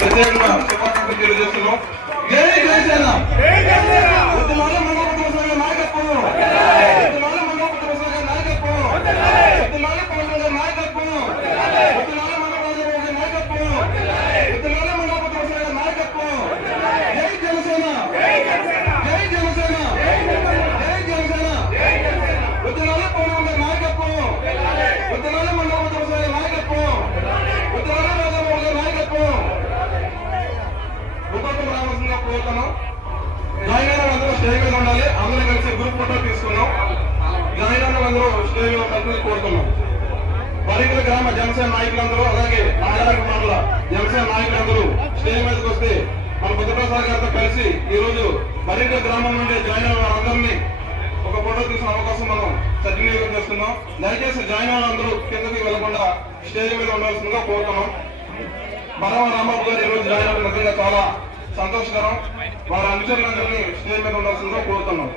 ప్రత్యేకంగా శుభాకాంక్షలు తెలియజేస్తున్నాం. జై జనసేన. నాయకత్వం స్టేజ్ మీద ఉండాలి. అందరూ కలిసి గ్రూప్ ఫోటో తీసుకున్నాం. జాయిన్ అందరూ స్టేజ్ మీద ఉండాలని కోరుతున్నాం. వరికల గ్రామ జనసేన నాయకులందరూ అలాగే నాగరాజ మండల జనసేన నాయకులందరూ స్టేజ్ మీదకి వస్తే మన బుద్ధప్రసాద్ గారితో కలిసి ఈ రోజు వరికల గ్రామం నుండి జాయిన్ అయిన వారందరినీ ఒక ఫోటో తీసుకునే అవకాశం మనం సద్వినియోగం చేస్తున్నాం. దయచేసి జాయిన్ అయిన అందరూ కిందకి వెళ్లకుండా స్టేజ్ మీద ఉండాల్సిందిగా కోరుతున్నాం. బరవ రాంబాబు గారు ఈ రోజు జాయిన్ అవ్వడం నిజంగా చాలా సంతోషకరం. వారి అనుచరులందరినీ స్టేజ్ మీద ఉండాల్సిందిగా కోరుతున్నాం.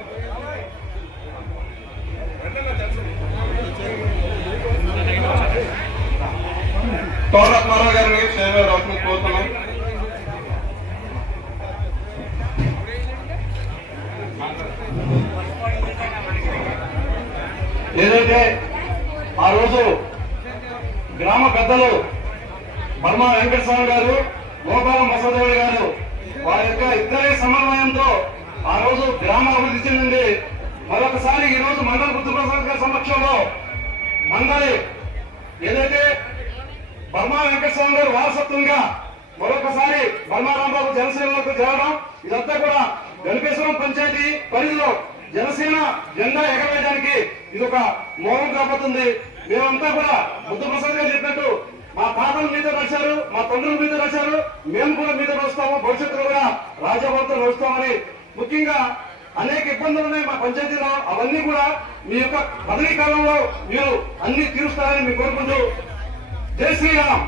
తోరత్మారావు గారిని స్టేజ్ మీద రావాల్సింది కోరుతున్నాం. ఏదైతే ఆ రోజు గ్రామ పెద్దలు బర్మా వెంకటస్వామి గారు, గోపాలం బసవదేవుడు గారు వారి యొక్క ఇద్దరి సమన్వయంతో ఆ రోజు గ్రామ అభివృద్ధి చెందింది. మరొకసారి ఈ రోజు మండల బుద్ధప్రసాద్ గారి సమక్షంలో మండలి ఏదైతే బర్మా వెంకటస్వామి గారు వారసత్వంగా మరొకసారి బర్మా రాంబాబు జనసేనలోకి చేరడం, ఇదంతా కూడా గణపేశ్వరం పంచాయతీ పరిధిలో జనసేన జెండా ఎగరవేయడానికి ఇది ఒక మూలం కాబోతుంది. మేమంతా కూడా బుద్ధప్రసాద్ గారు చెప్పినట్టు మా తాతలు మీతో నడిచారు, మా తండ్రులు మీతో నడిచారు, మేము కూడా మీతో నడుస్తాము, భవిష్యత్తులో కూడా రాజభవన్తో నడుస్తామని. ముఖ్యంగా అనేక ఇబ్బందులు ఉన్నాయి మా పంచాయతీలో, అవన్నీ కూడా మీ యొక్క పదవీ కాలంలో మీరు అన్ని తీరుస్తారని మేము కోరుకుంటూ జై శ్రీరామ్.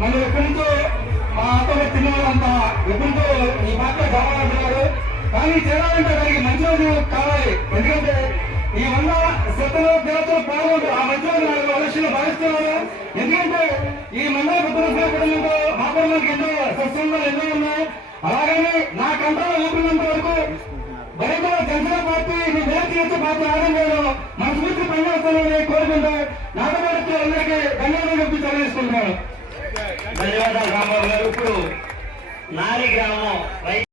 మనం ఎప్పటితో మా ఆటోలో తినేవాళ్ళంతా ఎప్పటితో ఈ మాటలో కావాలంటున్నారు. కానీ చేయాలంటే దానికి మంచి రోజు కావాలి. ఎందుకంటే ఈ 100 దినోత్సవ పాల్గొంటూ ఆ మంచి రోజు 4 లక్షలు భావిస్తున్నారు. ఎందుకంటే ఈ మండల బుద్ధప్రసాద్ కుటుంబంతో మా కుటుంబానికి ఎన్నో సత్సంగాలు ఎన్నో ఉన్నాయి. అలాగని నా కంట్రోల్ ఊపినంత వరకు బయట జనసేన పార్టీ మేలు చేసే పార్టీ ఆడంలో మన స్ఫూర్తి పనిచేస్తానని కోరుకుంటూ నాతో పాటు అందరికీ ధన్యవాదాలు చెప్పి తెలియజేసుకుంటున్నాను. ధన్యవాదాలు రాంబాబు గారు. ఇప్పుడు నారి గ్రామం